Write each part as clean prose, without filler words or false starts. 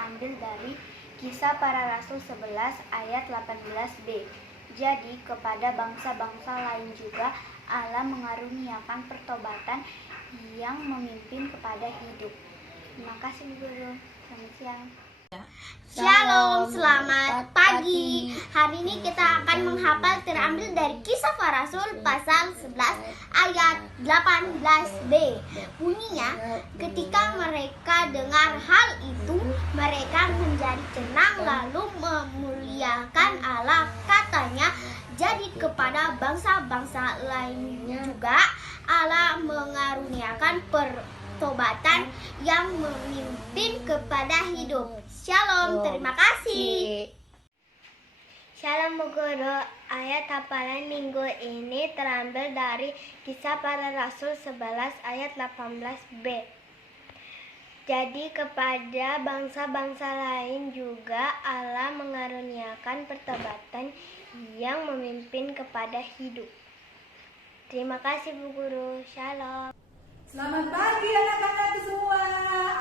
terambil dari Kisah Para Rasul 11 ayat 18b. Jadi kepada bangsa-bangsa lain juga Allah mengaruniakan pertobatan yang memimpin kepada hidup. Terima kasih Bu Guru. Selamat siang. Shalom, selamat pagi. Hari ini kita akan menghafal terambil dari Kisah Para Rasul pasal 11 ayat 18b. Bunyinya, ketika mereka dengar hal itu, mereka menjadi tenang lalu memuliakan Allah. Katanya, jadi kepada bangsa-bangsa lain juga Allah mengaruniakan pertobatan yang memimpin kepada hidup. Shalom, terima kasih. Shalom Bu Guru. Ayat hafalan minggu ini terambil dari Kisah Para Rasul 11 ayat 18b. Jadi kepada bangsa-bangsa lain juga Allah mengaruniakan pertobatan yang memimpin kepada hidup. Terima kasih Bu Guru. Shalom. Selamat pagi anak-anak semua.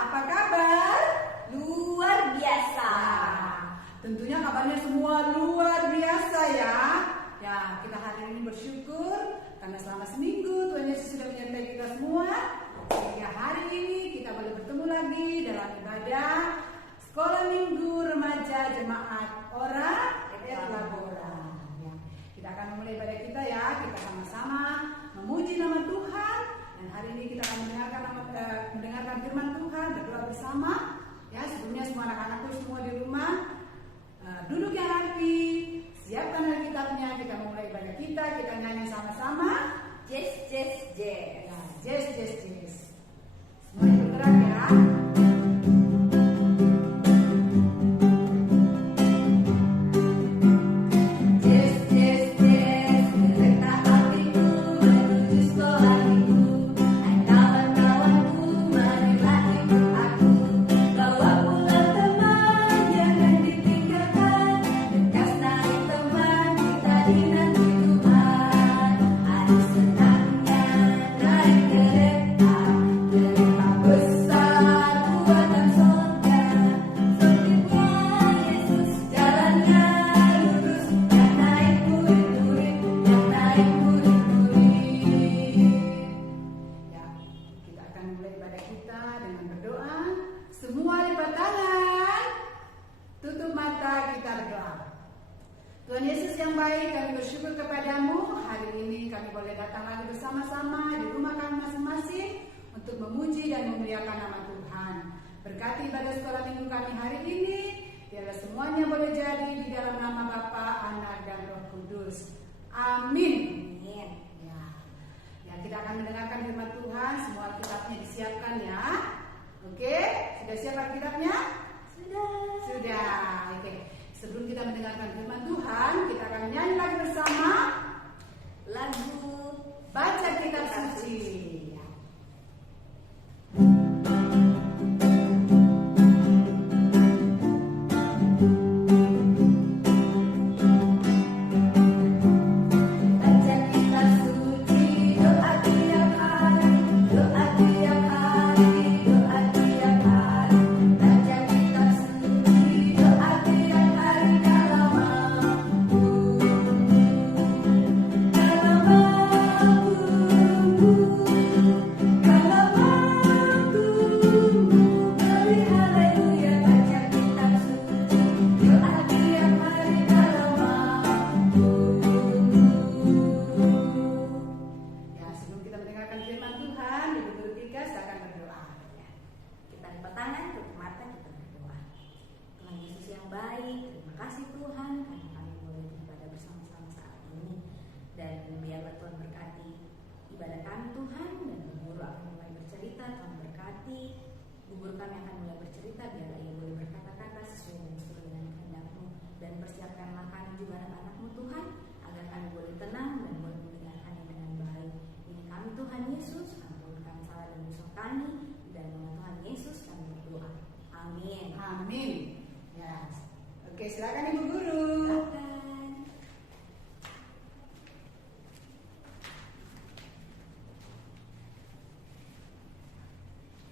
Apa kabar? Luar biasa. Tentunya kabarnya semua luar biasa ya. Ya, kita hari ini bersyukur karena selama seminggu Tuhan Yesus sudah menyertai kita semua. Sehingga hari ini kita boleh bertemu lagi dalam ibadah Sekolah Minggu Remaja Jemaat Ora et Labora. Ya, kita akan memulai ibadah kita ya. Kita sama-sama memuji nama Tuhan. Dan hari ini kita akan mendengarkan firman Tuhan, berdoa bersama. Ya, sebelumnya semua anak-anakku semua di rumah duduk yang rapi, siapkan Alkitabnya, kita memulai ibadah kita nyanyi sama-sama. Yes, yes, yes. Ya, yes, yes, yes. Semuanya bergerak ya. Tuhan Yesus yang baik, kami bersyukur kepadamu. Hari ini kami boleh datang lagi bersama-sama di rumah kami masing-masing untuk memuji dan memuliakan nama Tuhan. Berkati ibadah sekolah minggu kami hari ini, biarlah semuanya boleh jadi di dalam nama Bapa, Anak, dan Roh Kudus. Amin. Ya, kita akan mendengarkan firman Tuhan. Semua Alkitabnya disiapkan ya. Oke, sudah siap Alkitabnya? Sudah. Oke. Sebelum kita mendengarkan firman Tuhan, kita akan nyanyi lagi bersama lagu Baca Kitab Suci. Guru kami akan mulai bercerita, biarlah ia boleh berkata-kata sesuai dan sesuai dengan kehendak-Mu, dan persiapkanlah kami juga anak-anak-Mu Tuhan, agar kami boleh tenang dan boleh mendengarkannya dengan baik. Ini kami Tuhan Yesus, ampunkan salah dan dosa kami, dan nama Tuhan Yesus kami berdoa. Amin. Amin. Ya. Oke, silakan Ibu Guru. Silakan.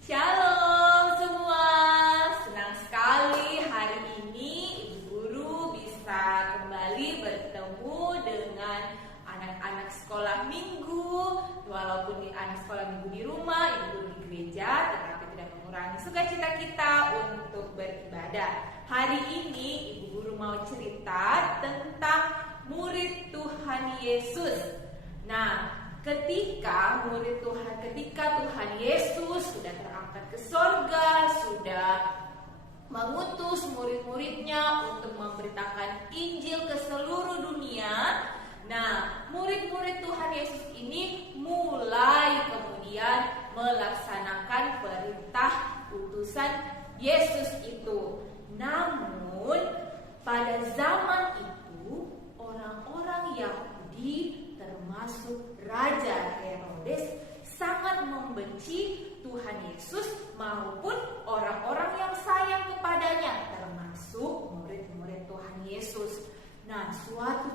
Shalom semua, senang sekali hari ini Ibu Guru mau cerita tentang murid Tuhan Yesus. Nah, ketika Tuhan Yesus sudah terangkat ke sorga, sudah mengutus murid-muridnya untuk memberitakan Injil ke seluruh dunia. Nah, murid-murid Tuhan Yesus ini mulai kemudian melaksanakan perintah utusan Yesus itu. Namun, pada zaman itu orang-orang Yahudi termasuk Raja Herodes sangat membenci Tuhan Yesus maupun orang-orang yang sayang kepadanya, termasuk murid-murid Tuhan Yesus. Nah, suatu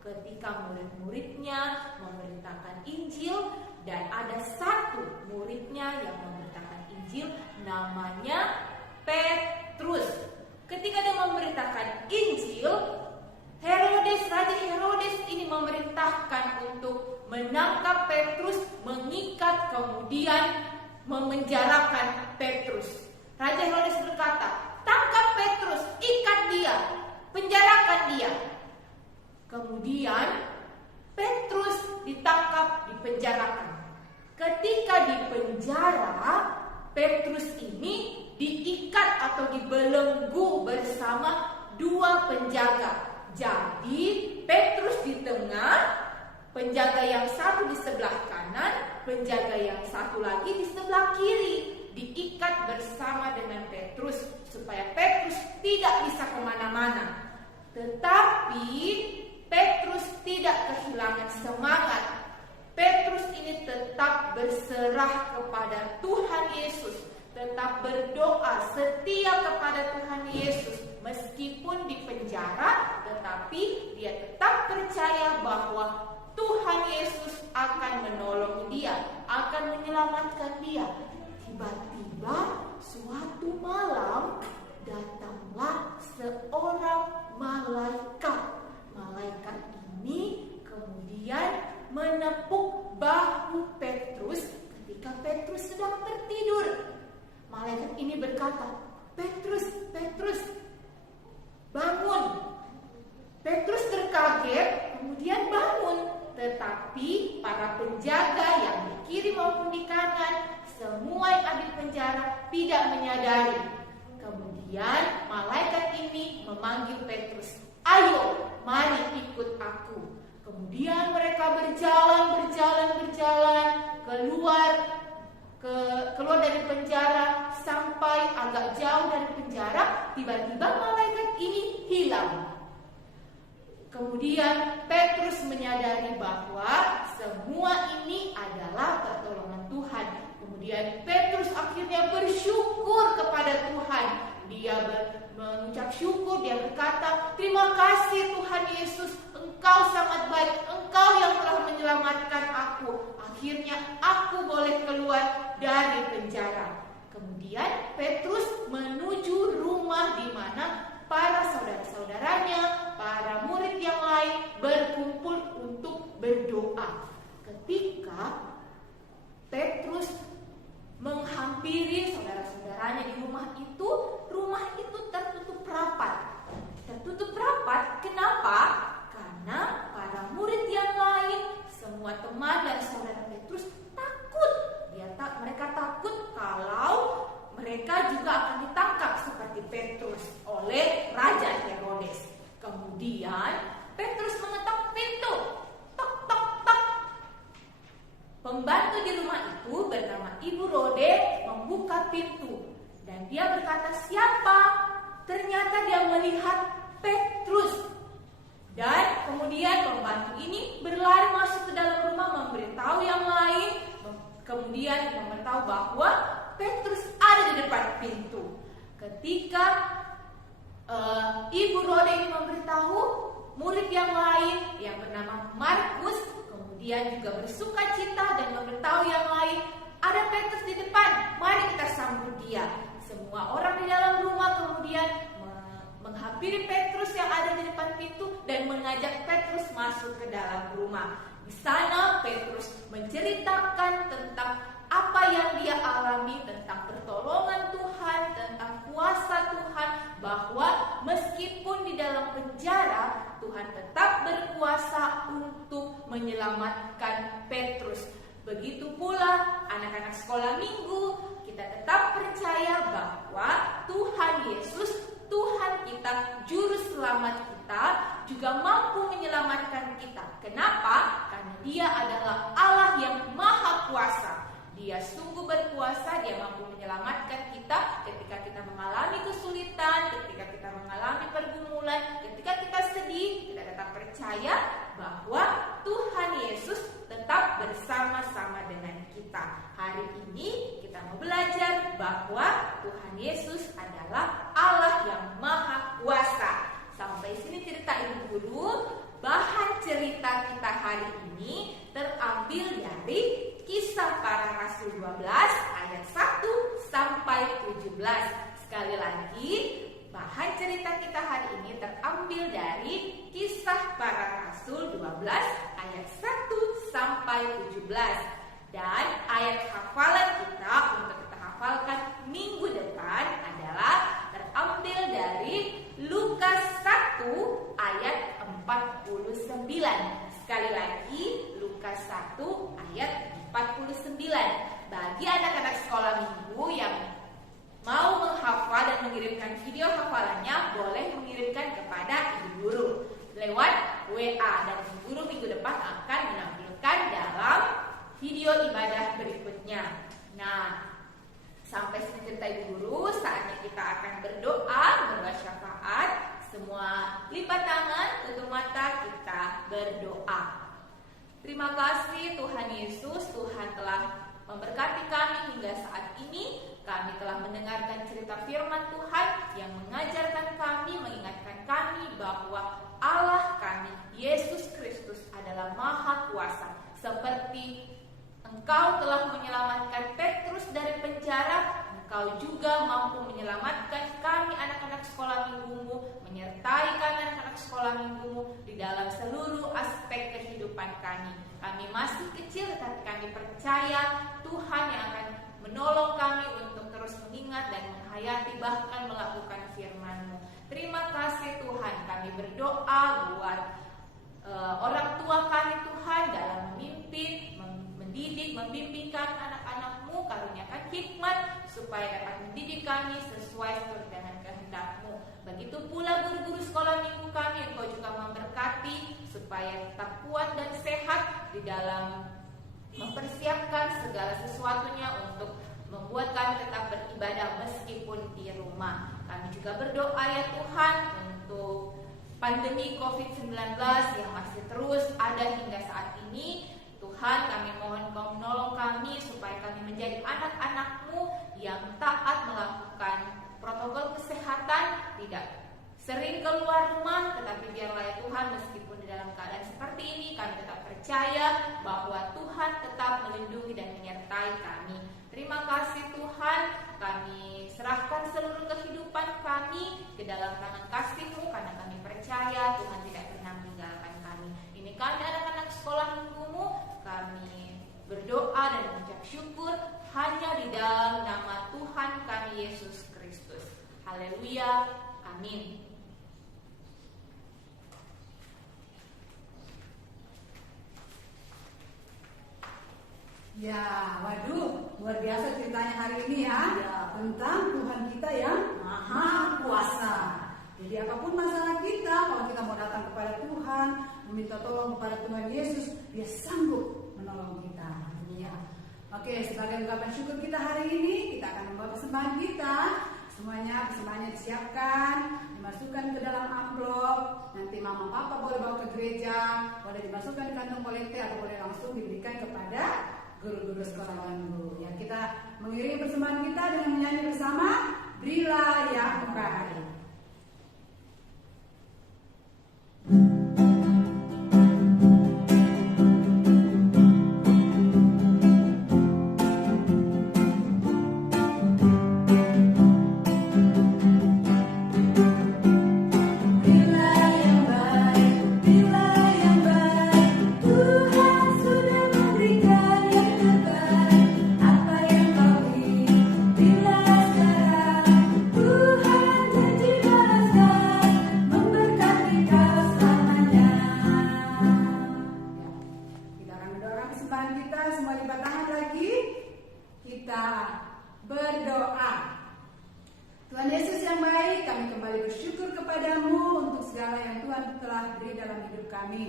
ketika murid-muridnya memberitakan Injil, dan ada satu muridnya yang memberitakan Injil namanya Petrus. Ketika dia memberitakan Injil, Raja Herodes ini memerintahkan untuk menangkap Petrus, mengikat, kemudian memenjarakan Petrus. Raja Herodes berkata, "Tangkap Petrus, ikat dia, penjarakan dia." Kemudian Petrus ditangkap, dipenjarakan. Ketika di penjara, Petrus ini diikat atau dibelenggu bersama dua penjaga. Jadi Petrus di tengah, penjaga yang satu di sebelah kanan, penjaga yang satu lagi di sebelah kiri, diikat bersama dengan Petrus supaya Petrus tidak bisa kemana-mana. Tetapi Petrus tidak kehilangan semangat. Petrus ini tetap berserah kepada Tuhan Yesus, tetap berdoa setia kepada Tuhan Yesus. Meskipun di penjara, tetapi dia tetap percaya bahwa Tuhan Yesus akan menolong dia, akan menyelamatkan dia. Tiba-tiba suatu malam datanglah seorang malaikat. Malaikat ini kemudian menepuk bahu Petrus ketika Petrus sedang tertidur. Malaikat ini berkata, "Petrus, Petrus, bangun." Petrus terkaget, kemudian bangun. Tetapi para penjaga yang di kiri maupun di kanan, semua yang ada di penjara tidak menyadari. Kemudian malaikat ini memanggil Petrus, "Ayo, mari ikut aku." Kemudian mereka berjalan keluar dari penjara sampai agak jauh dari penjara. Tiba-tiba malaikat ini hilang. Kemudian Petrus menyadari bahwa semua ini adalah pertolongan Tuhan. Kemudian Petrus akhirnya bersyukur kepada Tuhan. Dia mengucap syukur, dia berkata, "Terima kasih Tuhan Yesus, Engkau sangat baik, Engkau yang telah menyelamatkan aku. Akhirnya aku boleh keluar dari penjara." Kemudian Petrus menuju rumah di mana para saudara-saudaranya, para murid yang lain berkumpul untuk berdoa. Ketika Petrus menghampiri saudara-saudaranya di rumah itu tertutup rapat. Tertutup rapat, kenapa? Karena para murid yang lain, semua teman dan saudara Petrus takut. Mereka takut kalau mereka juga akan ditangkap seperti Petrus oleh Raja Herodes. Kemudian Petrus mengetok pintu. Tok, tok, tok. Pembantu di rumah itu bernama Ibu Rode membuka pintu. Dan dia berkata, "Siapa?" Ternyata dia melihat Petrus. Dan kemudian pembantu ini berlari masuk ke dalam rumah memberitahu yang lain. Kemudian memberitahu bahwa Petrus ada di depan pintu. Ketika Ibu Rode ini memberitahu, murid yang lain yang bernama Markus kemudian juga bersuka cita dan memberitahu yang lain, "Ada Petrus di depan, mari kita sambut dia." Semua orang di dalam rumah kemudian menghampiri Petrus yang ada di depan pintu dan mengajak Petrus masuk ke dalam rumah. Di sana Petrus menceritakan tentang apa yang dia alami, tentang pertolongan Tuhan, tentang kuasa Tuhan, bahwa meskipun di dalam penjara, Tuhan tetap berkuasa untuk menyelamatkan Petrus. Begitu pula anak-anak sekolah minggu, kita tetap percaya bahwa Tuhan Yesus, Tuhan kita, Juru Selamat kita, juga mampu menyelamatkan kita. Kenapa? Karena Dia adalah Allah yang Maha Kuasa. Dia sungguh berkuasa, Dia mampu menyelamatkan kita ketika kita mengalami kesulitan, ketika kita mengalami pergumulan, ketika kita sedih. Kita tetap percaya bahwa Tuhan Yesus tetap bersama-sama dengan kita. Hari ini kita mau belajar bahwa Tuhan Yesus adalah Allah yang Maha Kuasa. Sampai sini cerita Ibu Guru. Bahan cerita kita hari ini terambil dari Kisah Para Rasul 12 ayat 1 sampai 17. Sekali lagi, bahan cerita kita hari ini terambil dari Kisah Para Rasul 12 ayat 1 sampai 17. Dan ayat hafalan kita untuk kita hafalkan minggu depan adalah terambil dari Lukas 1 ayat 49. Sekali lagi, Lukas 1 ayat 49. Bagi anak-anak sekolah minggu yang mau menghafal dan mengirimkan video hafalannya, boleh mengirimkan kepada Ibu Guru lewat WA, dan Ibu Guru minggu depan akan menampilkan dalam video ibadah berikutnya. Nah, sampai sini cerita Ibu Guru, saatnya kita akan berdoa syafaat. Semua lipat tangan, tutup mata, kita berdoa. Terima kasih Tuhan Yesus, Tuhan telah memberkati kami hingga saat ini. Kami telah mendengarkan cerita firman Tuhan yang mengajarkan kami, mengingatkan kami bahwa Allah kami, Yesus Kristus adalah Maha Kuasa. Seperti Engkau telah menyelamatkan Petrus dari penjara, Engkau juga mampu menyelamatkan kami anak-anak sekolah minggumu, menyertai kami anak-anak sekolah minggumu di dalam seluruh aspek kehidupan kami. Kami masih kecil, tetapi kami percaya Tuhan yang akan menolong kami untuk terus mengingat dan menghayati, bahkan melakukan firman-Mu. Terima kasih Tuhan, kami berdoa buat orang tua kami Tuhan dalam memimpin, mendidik, membimbing kami anak-anak-Mu, karuniakan hikmat supaya dapat mendidik kami sesuai dengan kehendak-Mu. Begitu pula guru-guru sekolah minggu kami, Engkau juga memberkati supaya tetap kuat dan sehat di dalam mempersiapkan segala sesuatunya untuk membuat kami tetap beribadah meskipun di rumah. Kami juga berdoa ya Tuhan untuk pandemi COVID-19 yang masih terus ada hingga saat ini. Tuhan, kami mohon Kau menolong kami supaya kami menjadi anak-anak-Mu yang taat melakukan protokol kesehatan, tidak sering keluar rumah, tetapi biarlah ya Tuhan, meskipun di dalam keadaan seperti ini, kami tetap percaya bahwa Tuhan tetap melindungi dan menyertai kami. Terima kasih Tuhan, kami serahkan seluruh kehidupan kami ke dalam tangan kasih-Mu, karena kami percaya Tuhan tidak pernah meninggalkan kami. Ini kami anak-anak sekolah minggu-Mu, kami berdoa dan mengucap syukur hanya di dalam nama Tuhan kami Yesus Kristus. Haleluya, amin. Ya, waduh, luar biasa ceritanya hari ini ya, tentang Tuhan kita yang Maha Kuasa. Jadi apapun masalah kita, kalau kita mau datang kepada Tuhan, meminta tolong kepada Tuhan Yesus, Dia sanggup menolong kita. Ya. Oke, sebagai ungkapan syukur kita hari ini, kita akan membawa persembahan kita. Semuanya persembahannya disiapkan, dimasukkan ke dalam amplop. Nanti mama papa boleh bawa ke gereja, boleh dimasukkan di kantong kolekte, atau boleh langsung diberikan kepada guru-guru sekolah minggu. Ya, kita mengiringi persembahan kita dengan menyanyi bersama Berilah yang Baik. Tuhan kami kembali bersyukur kepadamu untuk segala yang Tuhan telah beri dalam hidup kami.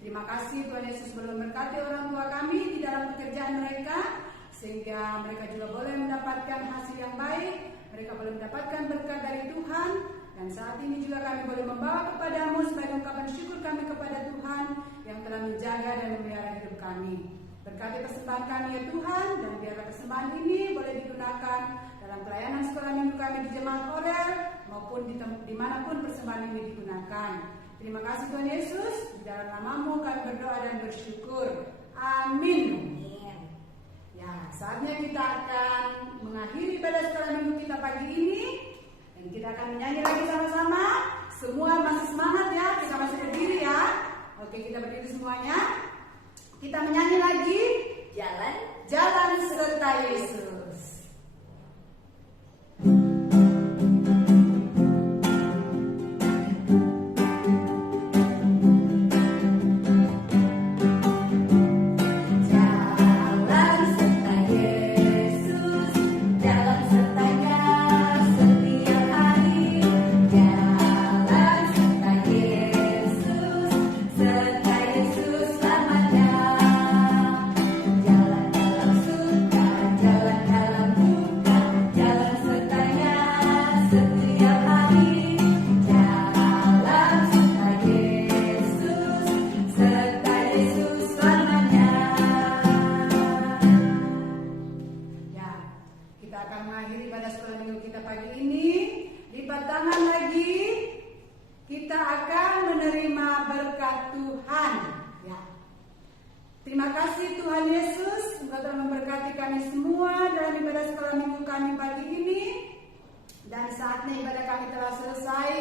Terima kasih Tuhan Yesus boleh memberkati orang tua kami di dalam pekerjaan mereka, sehingga mereka juga boleh mendapatkan hasil yang baik, mereka boleh mendapatkan berkat dari Tuhan. Dan saat ini juga kami boleh membawa kepadamu sebagai ungkapan syukur kami kepada Tuhan yang telah menjaga dan memelihara hidup kami. Berkati persembahan kami ya Tuhan, dan biarlah persembahan ini boleh digunakan dalam pelayanan sekolah minggu kami di Jemaat Orel maupun dimanapun persembahan ini digunakan. Terima kasih Tuhan Yesus, di dalam nama-Mu kami berdoa dan bersyukur. Amin. Ya, saatnya kita akan mengakhiri ibadah sekolah minggu kita pagi ini. Dan kita akan menyanyi lagi sama-sama. Semua masih semangat ya, kita masih berdiri ya. Oke, kita berdiri semuanya. Kita menyanyi lagi. Jalan serta Yesus. Terima kasih Tuhan Yesus, Engkau telah memberkati kami semua dalam ibadah sekolah minggu kami pagi ini. Dan saatnya ibadah kami telah selesai.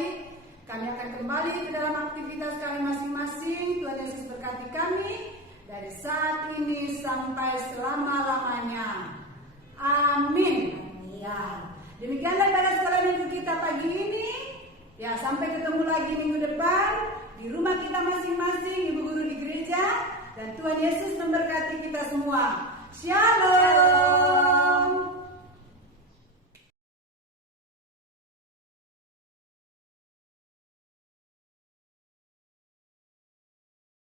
Kami akan kembali ke dalam aktivitas kami masing-masing. Tuhan Yesus berkati kami dari saat ini sampai selama-lamanya. Amin. Ya. Demikianlah ibadah sekolah minggu kita pagi ini. Ya, sampai ketemu lagi minggu depan di rumah kita masing-masing, ibu guru di gereja. Dan Tuhan Yesus memberkati kita semua. Shalom.